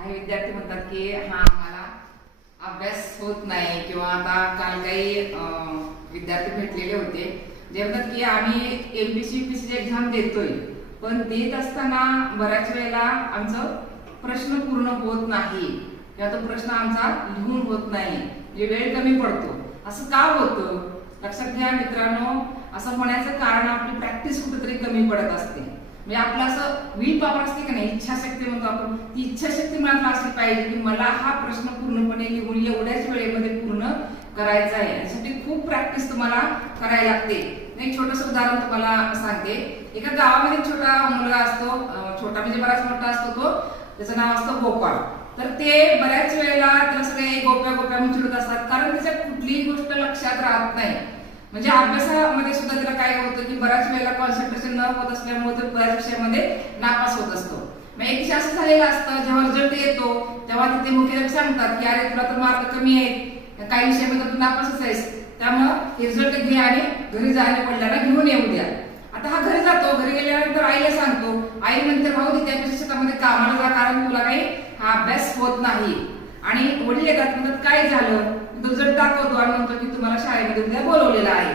काही विद्यार्थी म्हणतात की हा आम्हाला अभ्यास होत नाही, किंवा आता काल काही विद्यार्थी भेटलेले होते जे म्हणतात की आम्ही एमपीसी यूपीसी एक्झाम देतोय, पण देत असताना बऱ्याच वेळेला आमचं प्रश्न पूर्ण होत नाही किंवा तो प्रश्न आमचा लिहून होत नाही, म्हणजे वेळ कमी पडतो. असं का होतं? लक्षात घ्या मित्रांनो, असं होण्याचं कारण आपली प्रॅक्टिस कुठेतरी कमी पडत असते. म्हणजे आपलं असं विल पॉवर असते की नाही, इच्छाशक्ती म्हणतो आपण, ती इच्छाशक्ती मला असली पाहिजे की मला हा प्रश्न पूर्णपणे लिहून एवढ्याच वेळेमध्ये पूर्ण करायचा आहे. यासाठी खूप प्रॅक्टिस तुम्हाला करायला लागते. एक छोटंसं उदाहरण तुम्हाला सांगते. एका गावामध्ये छोटा मुलगा असतो, छोटा म्हणजे बराच मोठा असतो, तो त्याचं नाव असतं गोपाळ. तर ते बऱ्याच वेळेला त्याला सगळे गोप्या गोप्या चिडत असतात, कारण त्याच्या कुठलीही गोष्ट लक्षात राहत नाही. म्हणजे अभ्यासामध्ये सुद्धा त्याला काय होतं की बऱ्याच वेळेला कॉन्सन्ट्रेशन न होत असल्यामुळे तो बऱ्याच विषयामध्ये नापास होत असतो. मग एक दिवशी असं झालेलं असतं, जेव्हा रिझल्ट येतो तेव्हा तिथे मुख्याध्यापक सांगतात की अरे तुला तर मार्क कमी आहेत, काही विषयामध्ये तू नापासच आहेस, त्यामुळे रिझल्ट घे आणि घरी जायला पडल्याला घेऊन येऊ द्या. आता हा घरी जातो, घरी गेल्यानंतर आईला सांगतो. आई म्हणते भाऊ तिथे शेतामध्ये कामाला जा, कारण तुला काही हा अभ्यास होत नाही. आणि वडील येतात, म्हणतात काय झालं? रिझल्ट दाखवतो आणि म्हणतो की तुम्हाला शाळेमध्ये उद्या बोलवलेलं आहे.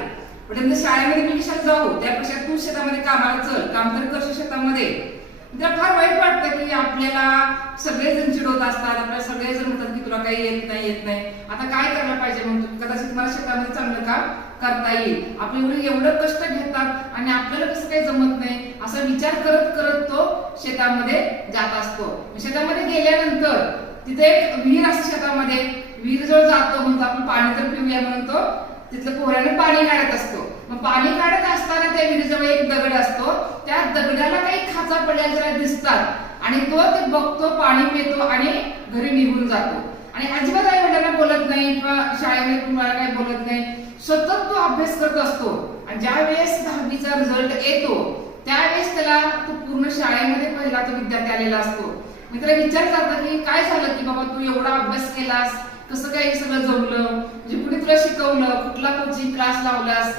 पण शाळेमध्ये मी कशाला जाऊ, त्यापेक्षा तू शेतामध्ये कामाला चल, काम तर करशील शेतामध्ये. त्याला फार वाईट वाटतं की आपल्याला सगळेजण चिडवत असतात, आपल्याला सगळेजण म्हणतात की तुला काही येत नाही येत नाही. आता काय करायला पाहिजे म्हणतो, कदाचित मला शेतामध्ये चांगलं काम करता येईल. आपले वडील एवढं कष्ट घेतात आणि आपल्याला कसं काही जमत नाही, असा विचार करत करत तो शेतामध्ये जात असतो. शेतामध्ये गेल्यानंतर तिथे एक विहीर असते शेतामध्ये, विहीर जवळ जातो, म्हणतो आपण पाणी तर पिऊया म्हणतो. तिथलं पोहऱ्याने पाणी काढत असतो. मग पाणी काढत असताना त्या विहिरीजवळ एक दगड असतो, त्या दगडाला काही खाचा पडल्या दिसतात आणि तो ते बघतो, पाणी पितो आणि घरी निघून जातो. आणि अजिबात आई वडिलांना बोलत नाही किंवा शाळेमध्ये कुणाला काही बोलत नाही, सतत तो अभ्यास करत असतो. आणि ज्या वेळेस 10वीचा रिझल्ट येतो त्यावेळेस त्याला तो पूर्ण शाळेमध्ये पहिला तो विद्यार्थी आलेला असतो. मग त्याला विचार करतात की काय झालं की बाबा तू एवढा अभ्यास केलास, कसं काय सगळं जमलं, म्हणजे कुणी तुला शिकवलं, कुठला कोचिंग क्लास लावलास,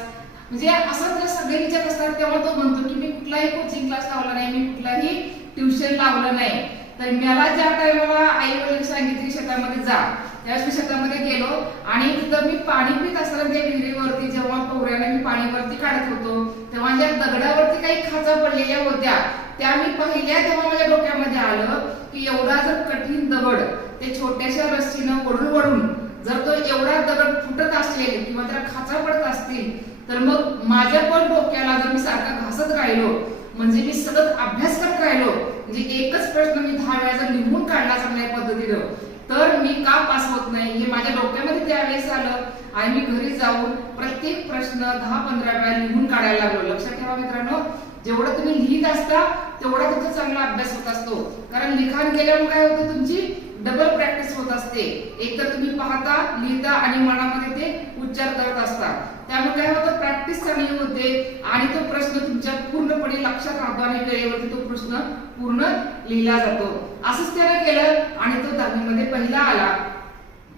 म्हणजे असं त्याला सगळे विचार असतात. तेव्हा तो म्हणतो की मी कुठलाही कोचिंग क्लास लावला नाही, मी कुठलाही ट्युशन लावलं नाही. तर मला ज्या टाइमला आई वडील सांगितली शेतामध्ये जा, त्यावेळेस मी शेतामध्ये गेलो आणि तिथं मी पाणी पित असताना त्या विहिरीवरती जेव्हा पोहऱ्याने मी पाणीवरती काढत होतो तेव्हा ज्या दगडावरती काही खाचा पडलेल्या होत्या त्या मी पाहिल्या, तेव्हा माझ्या डोक्यामध्ये आलं की एवढा जर कठीण दगड ते छोट्याशा रस्सीनं ओढून ओढून जर तो एवढा दगड फुटत असेल किंवा त्याला खाचा पडत असतील, तर मग माझ्या पण डोक्याला जर मी सारखा घासत राहिलो, म्हणजे मी सतत अभ्यास करत राहिलो, म्हणजे एकच प्रश्न मी 10 वेळा जर लिहून काढला चांगल्या पद्धतीनं, तर मी का पास होत नाही हे माझ्या डोक्यामध्ये त्यावेळेस आलं. आणि मी घरी जाऊन प्रत्येक प्रश्न 10-15 वेळा लिहून काढायला लागलो. लक्षात ठेवा मित्रांनो, जेवढं तुम्ही लिहित असता तेवढा तुमचा चांगला अभ्यास होत असतो. कारण लिखाण केल्यामुळे काय होतं, तुमची डबल प्रॅक्टिस होत असते. एक तर तुम्ही पाहता, लिहिता आणि मनामध्ये ते उच्चार करत असता, त्यामुळे काय होतं, प्रॅक्टिस चांगली होते आणि तो प्रश्न तुमच्या पूर्णपणे लक्षात राहतो आणि वेळेवरती तो प्रश्न पूर्ण लिहिला जातो. असंच त्याने केलं आणि तो 10वीमध्ये पहिला आला.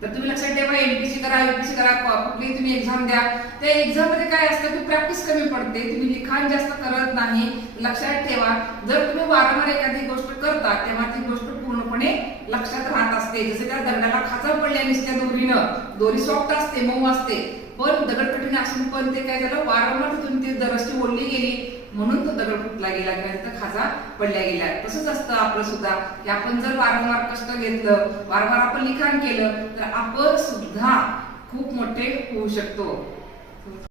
तर तुम्ही लक्षात ठेवा, एमपीसी करा, यूपीसी करा, कुठलीही तुम्ही एक्झाम द्या, त्या एक्झाम मध्ये काय असतं की प्रॅक्टिस कमी पडते, तुम्ही लिखाण जास्त करत नाही. लक्षात ठेवा, जर तुम्ही वारंवार एखादी गोष्ट करता तेव्हा ती गोष्ट पूर्णपणे लक्षात राहत असते. जसं त्या दगडाला खाचा पडल्या नुसत्या दोरीनं, दोरी सॉफ्ट असते, मऊ असते, पण दगड कठीण असून पण ते काय झालं, वारंवार तिथून ती रस्सी ओढली गेली म्हणून तो दगड फुटला गेला किंवा तिथं खाचा पडल्या गेला. तसंच असतं आपलं सुद्धा, की आपण जर वारंवार कष्ट घेतलं, वारंवार आपण लिखाण केलं, तर आपण सुद्धा खूप मोठे होऊ शकतो.